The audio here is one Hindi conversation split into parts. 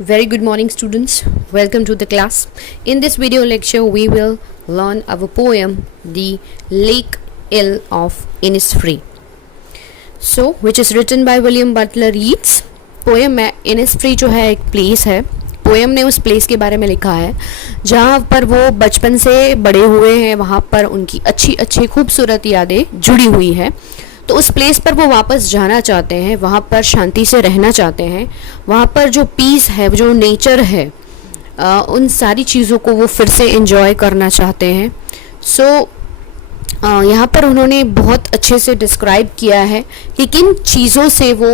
Very good morning, students. Welcome to the class. In this video lecture, we will learn our poem, The Lake Ill of Innisfree. So, which is written by William Butler Yeats. Poem में Innisfree जो है एक प्लेस है. पोएम ने उस प्लेस के बारे में लिखा है जहाँ पर वो बचपन से बड़े हुए हैं. वहाँ पर उनकी अच्छी अच्छी खूबसूरत यादें जुड़ी हुई हैं. तो उस प्लेस पर वो वापस जाना चाहते हैं, वहाँ पर शांति से रहना चाहते हैं. वहाँ पर जो पीस है, जो नेचर है, उन सारी चीज़ों को वो फिर से एंजॉय करना चाहते हैं. सो यहाँ पर उन्होंने बहुत अच्छे से डिस्क्राइब किया है कि किन चीज़ों से वो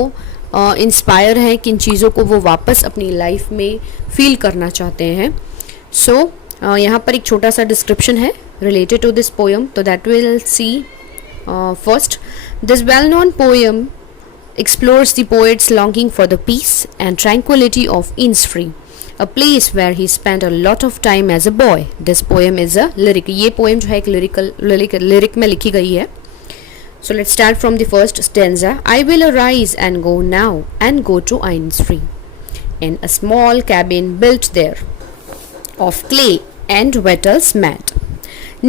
इंस्पायर हैं, किन चीज़ों को वो वापस अपनी लाइफ में फील करना चाहते हैं. सो यहाँ पर एक छोटा सा डिस्क्रिप्शन है रिलेटेड टू दिस पोएम, तो that will see. First, this well-known poem explores the poet's longing for the peace and tranquility of Innisfree, a place where he spent a lot of time as a boy. This poem is a lyric. ये poem जो है एक lyric में लिखी गई है. So let's start from the first stanza. I will arise and go now and go to Innisfree, in a small cabin built there of clay and wattles mat.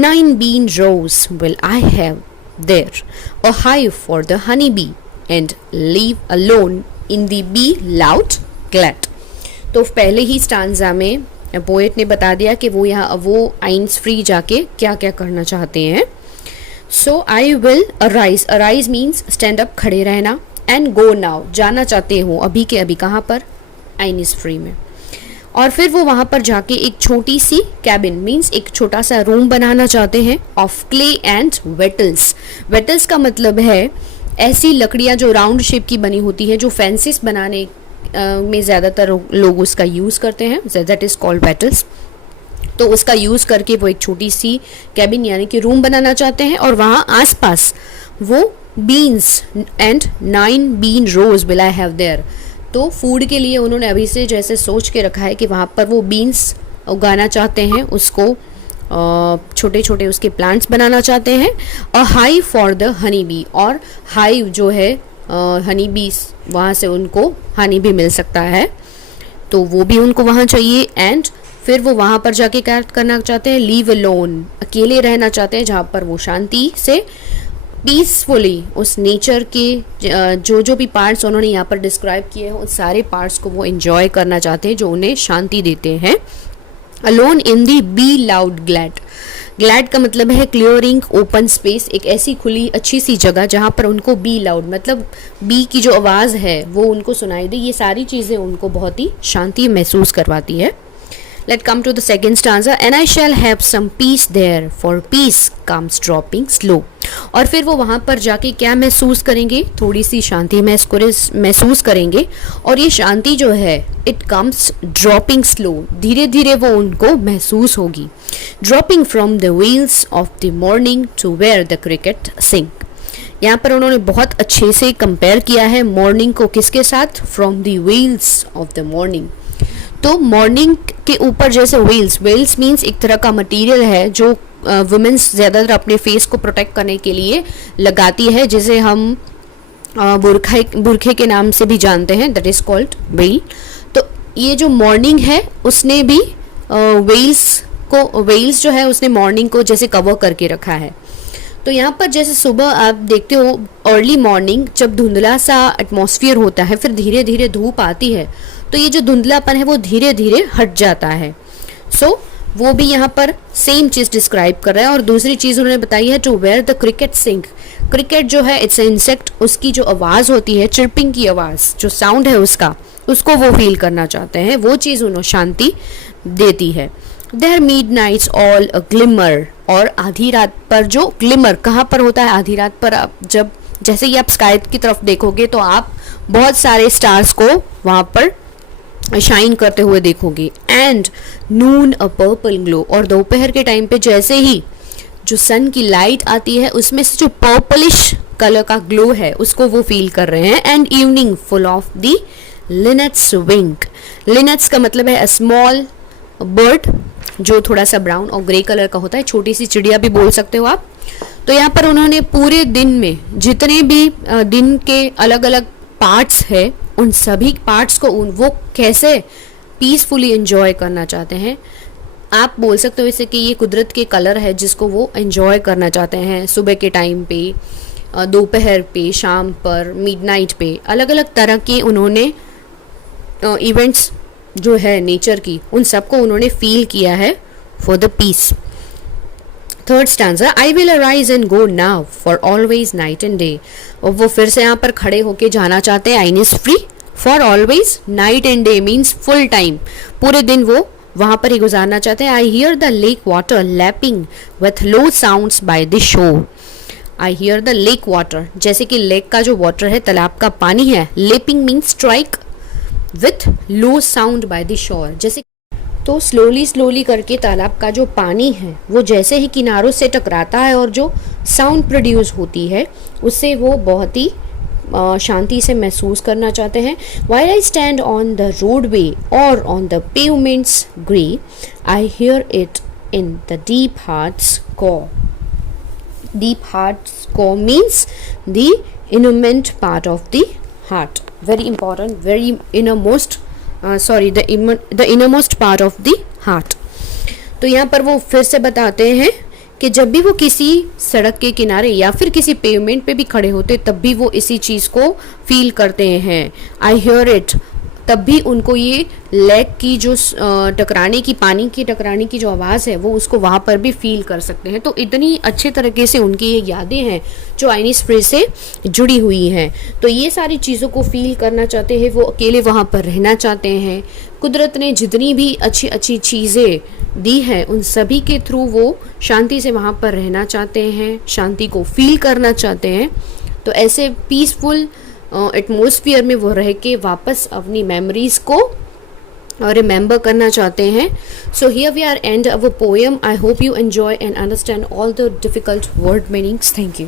9 bean rows will I have there, a hive for the honey bee, and live alone in the bee loud glad. तो पहले ही स्टांजा में पोएट ने बता दिया कि वो Innisfree जाके क्या क्या करना चाहते हैं. So I will arise means stand up, खड़े रहना. एंड गो नाउ, जाना चाहते हो अभी के अभी. कहाँ पर? Innisfree में. और फिर वो वहाँ पर जाके एक छोटी सी कैबिन मीन्स एक छोटा सा रूम बनाना चाहते हैं. Of clay and wattles. Wattles का मतलब है ऐसी लकड़ियाँ जो राउंड शेप की बनी होती है, जो फेंसेस बनाने में ज़्यादातर लोग उसका यूज़ करते हैं. That is called wattles. तो उसका यूज़ करके वो एक छोटी सी कैबिन यानी कि रूम बनाना चाहते हैं. और वहाँ आसपास वो beans and 9 bean rows will I have there. तो फूड के लिए उन्होंने अभी से जैसे सोच के रखा है कि वहाँ पर वो बीन्स उगाना चाहते हैं, उसको छोटे छोटे उसके प्लांट्स बनाना चाहते हैं. A hive for the honey bee, और हाइव जो है हनी बी, वहाँ से उनको हनी भी मिल सकता है, तो वो भी उनको वहाँ चाहिए. एंड फिर वो वहाँ पर जाके क्या करना चाहते हैं? लीव अलोन, अकेले रहना चाहते हैं, जहाँ पर वो शांति से पीसफुली उस नेचर के जो भी पार्ट्स उन्होंने यहाँ पर डिस्क्राइब किए हैं, उन सारे पार्ट्स को वो एंजॉय करना चाहते हैं जो उन्हें शांति देते हैं. Alone in the be loud glad. Glad का मतलब है क्लियरिंग, ओपन स्पेस, एक ऐसी खुली अच्छी सी जगह जहाँ पर उनको बी लाउड मतलब बी की जो आवाज़ है वो उनको सुनाई दे. ये सारी चीज़ें उनको बहुत ही शांति महसूस करवाती है. Let's come to the second stanza. And I shall have some peace there, for peace comes dropping slow. और फिर वो वहाँ पर जाके क्या महसूस करेंगे? थोड़ी सी शांति महसूस करेंगे. और ये शांति जो है it comes dropping slow, धीरे धीरे वो उनको महसूस होगी. Dropping from the wheels of the morning to where the cricket sing. यहाँ पर उन्होंने बहुत अच्छे से कंपेयर किया है मॉर्निंग को किसके साथ? From the wheels of the morning. तो मॉर्निंग के ऊपर जैसे वेल्स मीन्स एक तरह का मटेरियल है जो वुमेन्स ज़्यादातर अपने फेस को प्रोटेक्ट करने के लिए लगाती है, जिसे हम बुरखे के नाम से भी जानते हैं. That is called well. तो ये जो मॉर्निंग है उसने भी वेल्स जो है उसने मॉर्निंग को जैसे कवर करके रखा है. तो यहाँ पर जैसे सुबह आप देखते हो अर्ली मॉर्निंग जब धुंधला सा एटमॉस्फेयर होता है, फिर धीरे धीरे धूप आती है, तो ये जो धुंधलापन है वो धीरे धीरे हट जाता है. सो वो भी यहाँ पर सेम चीज़ डिस्क्राइब कर रहा है. और दूसरी चीज़ उन्होंने बताई है to where the cricket sing. Cricket जो है इट्स इंसेक्ट, उसकी जो आवाज़ होती है, चिर्पिंग की आवाज़, जो साउंड है उसको वो फील करना चाहते हैं. वो चीज़ उन्हें शांति देती है. There midnight's all a glimmer. और आधी रात पर जो ग्लिमर कहाँ पर होता है? आधी रात पर आप जब जैसे ही आप स्काई की तरफ देखोगे तो आप बहुत सारे स्टार्स को वहाँ पर शाइन करते हुए देखोगे. And Noon a purple glow. और दोपहर के टाइम पे जैसे ही जो सन की लाइट आती है उसमें से जो पर्पलिश कलर का ग्लो है उसको वो फील कर रहे हैं. And evening full of the linnet's wing. Linnets का मतलब है अ स्मॉल बर्ड जो थोड़ा सा ब्राउन और ग्रे कलर का होता है, छोटी सी चिड़िया भी बोल सकते हो आप. तो यहाँ पर उन्होंने पूरे दिन में जितने भी दिन के अलग अलग पार्ट्स है उन सभी पार्ट्स को वो कैसे पीसफुली एंजॉय करना चाहते हैं। आप बोल सकते हो इसे कि ये कुदरत के कलर है जिसको वो एंजॉय करना चाहते हैं। सुबह के टाइम पे, दोपहर पे, शाम पर, मिडनाइट पे, अलग अलग तरह के उन्होंने इवेंट्स जो है नेचर की, उन सबको उन्होंने फील किया है for the peace. Third stanza, I will arise and go now for always night and day. और वो फिर से यहाँ पर खड़े होके जाना चाहते हैं आइन is free for always night and day means full time, पूरे दिन वो वहां पर ही गुजारना चाहते हैं। I hear the lake water lapping with low sounds by the shore. I hear the lake water, जैसे कि लेक का जो वाटर है, तालाब का पानी है, lapping means strike with low sound by the shore, जैसे तो स्लोली करके तालाब का जो पानी है वो जैसे ही किनारों से टकराता है और जो साउंड प्रोड्यूस होती है उससे वो बहुत ही शांति से महसूस करना चाहते हैं। While I stand on the roadway or on the pavement's grey, I hear it in the deep heart's core. Deep heart's core means the innermost part of the heart. Very important, very innermost. The innermost part of the heart. तो यहाँ पर वो फिर से बताते हैं कि जब भी वो किसी सड़क के किनारे या फिर किसी पेवमेंट पे भी खड़े होते तब भी वो इसी चीज़ को फील करते हैं। आई हियर इट, तब भी उनको ये लेक की जो टकराने की, पानी की टकराने की जो आवाज़ है वो उसको वहाँ पर भी फील कर सकते हैं। तो इतनी अच्छे तरीके से उनकी ये यादें हैं जो आइन इज फ्री से जुड़ी हुई हैं। तो ये सारी चीज़ों को फील करना चाहते हैं, वो अकेले वहाँ पर रहना चाहते हैं। कुदरत ने जितनी भी अच्छी अच्छी चीज़ें दी हैं उन सभी के थ्रू वो शांति से वहाँ पर रहना चाहते हैं, शांति को फील करना चाहते हैं। तो ऐसे पीसफुल एटमॉस्फेयर में वो रह के वापस अपनी मेमोरीज को रिमेंबर करना चाहते हैं। So here we are and our poem. I hope you enjoy and understand all the difficult word meanings. Thank you.